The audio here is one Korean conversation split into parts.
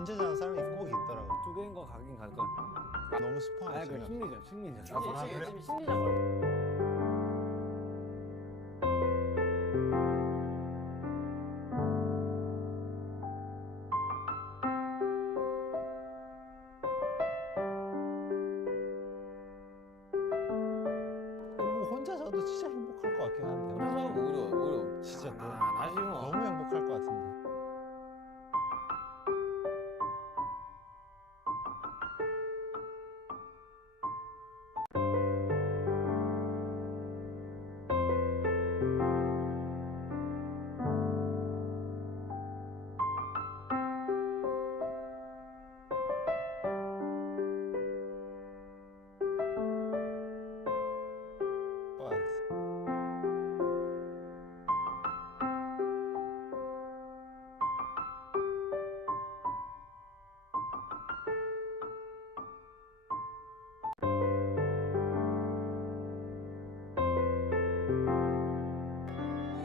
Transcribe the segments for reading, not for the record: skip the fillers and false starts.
존재자는 사람이 꼭 있더라고. 두 개인 거 가긴 갈 거야. 너무 스포하네. 아, 그 심리전. 지금 심리적. 뭐 혼자 자도 진짜 행복할 것 같긴 한데. 그래서 오히려 진짜 나지 뭐. 너무 행복할 것 같은데.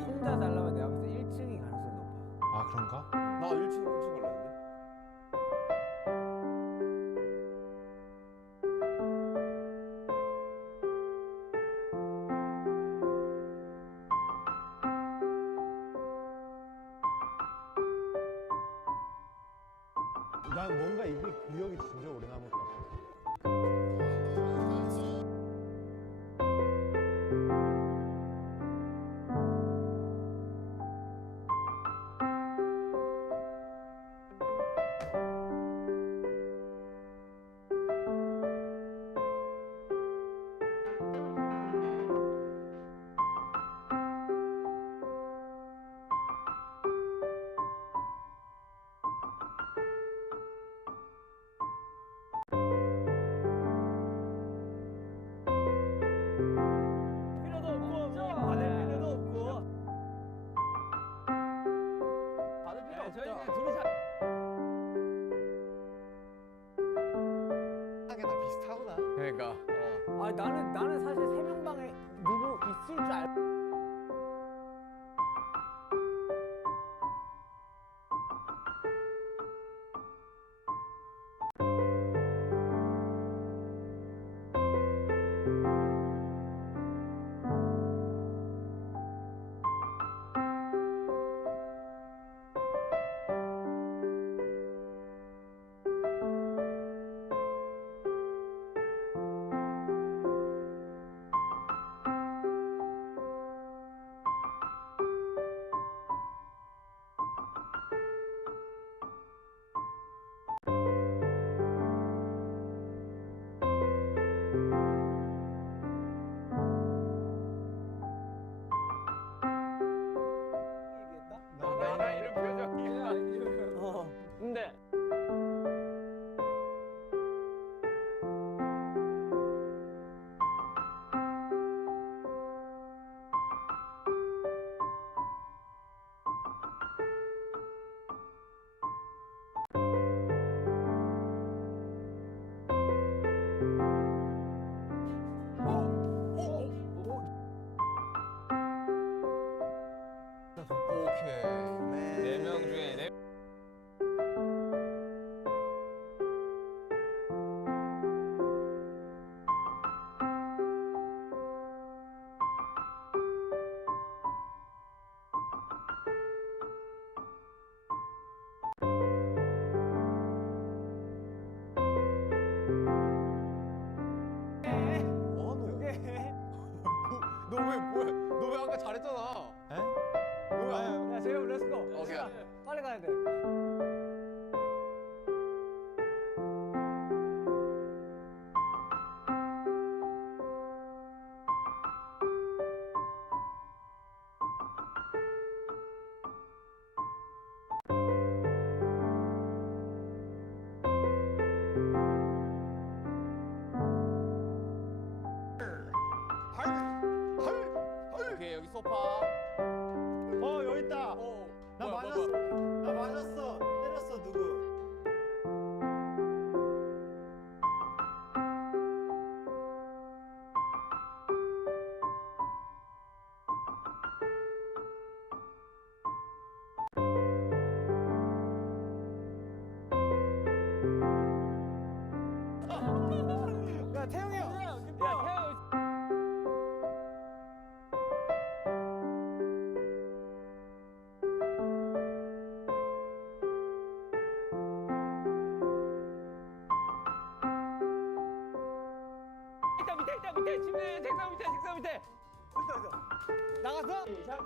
혼자 살려면 내가 봤을 때 1층이 가능성이 높아. 아 그런가? 나 1층 갈랐는데. 난 뭔가 이게 기억이 진짜 오래 남을 것 같아. 필요도 없고, 받을 필요도 없고. 받을 필요 없죠. 저희 그냥 둘이 살. 하게 다 비슷하구나. 그러니까. 아, 나는 사실 세 명 방에 누구 있을 줄 알. 나 이런 표정이야. 근데 오케이. 네 명 중에 네. 뭐하노? 너왜 뭐야? 너 왜 아까 잘했잖아. 에? 야, 재영 렛츠고. 오케이. 빨리 가야 돼. 오케이 여기 소파. 어 여기 있다. 어. 나 뭐야, 맞았어. 뭐야. 나 맞았어. 침대 책상 밑에 책상 밑에. 나가서 시작.